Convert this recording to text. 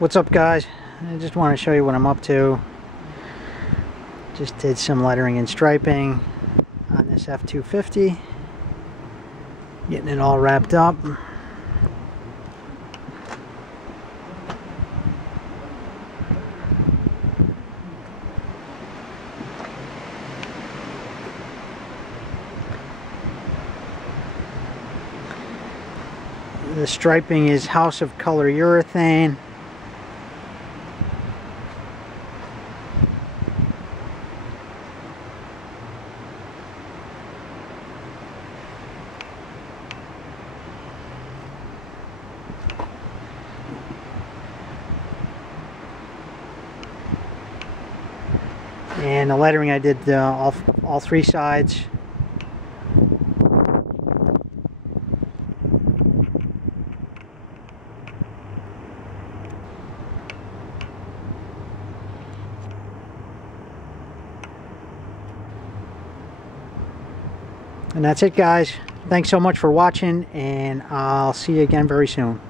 What's up, guys? I just want to show you what I'm up to. Just did some lettering and striping on this F-250, getting it all wrapped up. The striping is House of Color urethane. And the lettering I did all three sides. And that's it, guys. Thanks so much for watching, and I'll see you again very soon.